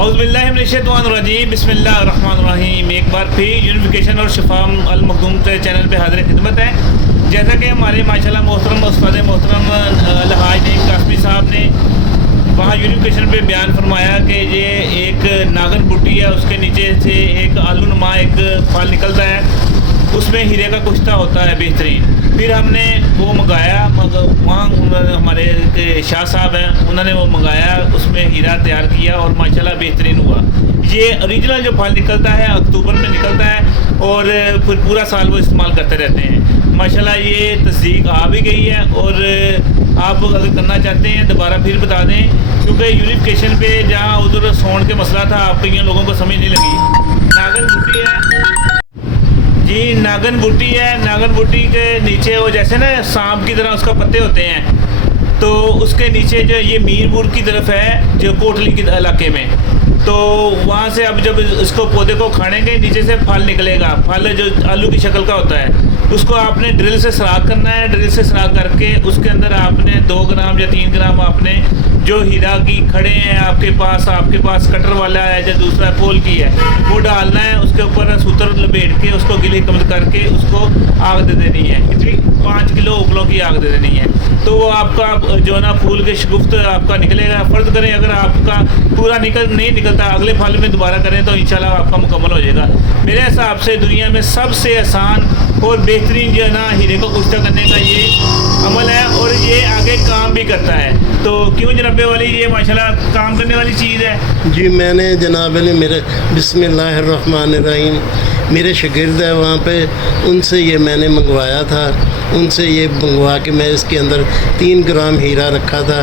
औज़ुबिल्लाहिमिनश्शैतानिर्रजीम बिस्मिल्लाहिर्रहमानिर्रहीम। एक बार फिर यूनिफिकेशन और शिफा अल मखदूम के चैनल पे हाज़िर खिदमत है। जैसा कि हमारे माशाल्लाह मोहतरम उस्ताद मोहतरम अलहाज नईम कासमी साहब ने वहाँ यूनिफिकेशन पे बयान फरमाया कि ये एक नागन बुट्टी है, उसके नीचे से एक आलूनुमा एक फल निकलता है, उसमें हीरे का कुश्ता होता है बेहतरीन। फिर हमने वो मंगाया, वहाँ उन्होंने हमारे शाह साहब हैं, उन्होंने वो मंगाया, उसमें हीरा तैयार किया और माशाल्लाह बेहतरीन हुआ। ये ओरिजिनल जो फल निकलता है अक्टूबर में निकलता है और फिर पूरा साल वो इस्तेमाल करते रहते हैं। माशाल्लाह ये तस्दीक आ भी गई है और आप अगर करना चाहते हैं दोबारा फिर बता दें, क्योंकि यूनिफिकेशन पे जहाँ उधर सोन के मसला था, आप कई लोगों को समझ नहीं लगी। नागन बुट्टी है जी, नागन बुट्टी है। नागन बुट्टी के नीचे वो जैसे ना सांप की तरह उसका पत्ते होते हैं, तो उसके नीचे जो ये मीरपुर की तरफ है, जो कोटली के इलाके में, तो वहाँ से अब जब इसको पौधे को खानेंगे नीचे से फल निकलेगा। फल जो आलू की शक्ल का होता है, उसको आपने ड्रिल से सुराख करना है। ड्रिल से सुराख करके उसके अंदर आपने 2 ग्राम या 3 ग्राम आपने जो हीरा की खड़े हैं आपके पास कटर वाला है या दूसरा पोल की है, वो डालना है। उसके ऊपर सूतर लपेट के उसको गिली कमद करके उसको आग दे देनी है। कितनी 5 किलो उपलों की आग दे देनी है, तो वो आपका जो ना फूल के शगुफ्त आपका निकलेगा। फ़र्ज़ करें अगर आपका पूरा नहीं निकलता, अगले फल में दोबारा करें तो इंशाल्लाह आपका मुकम्मल हो जाएगा। मेरे हिसाब से दुनिया में सबसे आसान और बेहतरीन जो है ना हीरे को कुश्ता करने का ये अमल है और ये आगे काम भी करता है। तो क्यों जनाबे वाली ये माशाल्लाह काम करने वाली चीज़ है जी। मैंने जनाब ने मेरे बिस्मिल्लाहिर्रहमानिर्रहीम मेरे शागिर्द है वहाँ पे, उनसे ये मैंने मंगवाया था। उनसे ये मंगवा के मैं इसके अंदर 3 ग्राम हीरा रखा था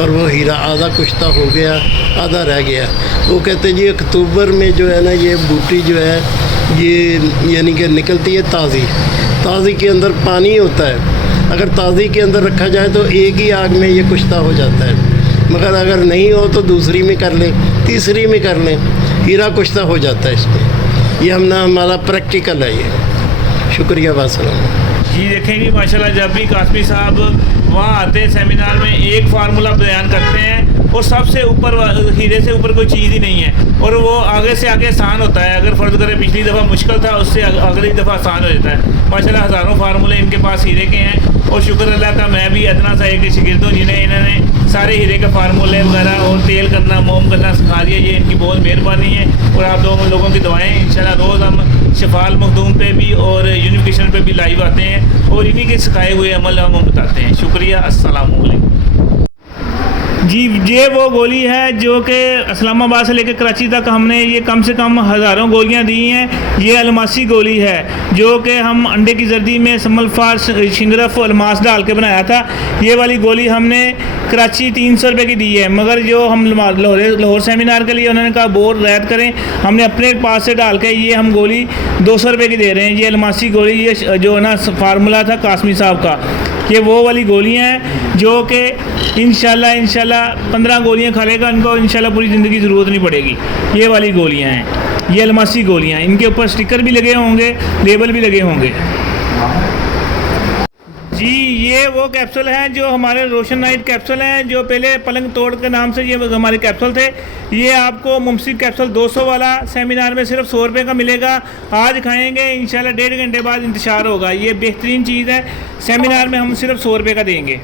और वो हीरा आधा कुश्ता हो गया, आधा रह गया। वो कहते जी अक्टूबर में जो है ना ये बूटी जो है ये यानी कि निकलती है ताज़ी के अंदर पानी होता है। अगर ताज़ी के अंदर रखा जाए तो एक ही आग में ये कुश्ता हो जाता है, मगर अगर नहीं हो तो दूसरी में कर लें, तीसरी में कर लें, हीरा कुश्ता हो जाता है इसमें। ये हमारा प्रैक्टिकल है ये। शुक्रिया वासलाम जी। देखेंगे माशाल्लाह जब भी कासमी साहब वहाँ आते हैं सेमिनार में एक फार्मूला बयान करते हैं और सबसे ऊपर हीरे से ऊपर कोई चीज़ ही नहीं है, और वो आगे से आगे आसान होता है। अगर फ़र्ज़ करें पिछली दफ़ा मुश्किल था, उससे अगली दफ़ा आसान हो जाता है। माशाल्लाह हज़ारों फार्मूले इनके पास हीरे के हैं और शुक्र अल्लाह का मैं भी अदना सा एक शागिर्द हूँ जिन्हें इन्होंने सारे हीरे के फार्मूले वगैरह और तेल करना मोम करना सिखा दिया। ये इनकी बहुत मेहरबानी है और आप लोगों की दुआएँ। इंशाल्लाह रोज़ हम शिफा अल मखदूम पे भी और यूनिफिकेशन पे भी लाइव आते हैं और इन्हीं के सिखाए हुए अमल हम बताते हैं। शुक्रिया, अस्सलाम वालेकुम जी। ये वो गोली है जो कि इस्लामाबाद से लेकर कराची तक हमने ये कम से कम हज़ारों गोलियां दी हैं। ये अलमासी गोली है जो कि हम अंडे की जर्दी में समलफार शिंगरफ अलमास डाल के बनाया था। ये वाली गोली हमने कराची 300 रुपये की दी है, मगर जो हम लाहौर सेमिनार के लिए उन्होंने कहा बोर रैद करें, हमने अपने पास से डाल के ये हम गोली 200 रुपये की दे रहे हैं। ये अलमासी गोली, ये जो ना फार्मूला था कासमी साहब का, ये वो वाली गोलियां हैं जो कि इंशाल्लाह 15 गोलियां खा लेगा, इनको इंशाल्लाह पूरी ज़िंदगी ज़रूरत नहीं पड़ेगी। ये वाली गोलियां हैं, ये अलमासी गोलियां हैं। इनके ऊपर स्टिकर भी लगे होंगे, लेबल भी लगे होंगे जी। ये वो कैप्सूल हैं जो हमारे रोशन नाइट कैप्सूल हैं, जो पहले पलंग तोड़ के नाम से ये हमारे कैप्सूल थे। ये आपको मुमसिक कैप्सूल 200 वाला सेमिनार में सिर्फ 100 रुपये का मिलेगा। आज खाएंगे इंशाल्लाह 1.5 घंटे बाद इंतशार होगा। ये बेहतरीन चीज़ है, सेमिनार में हम सिर्फ 100 रुपये का देंगे।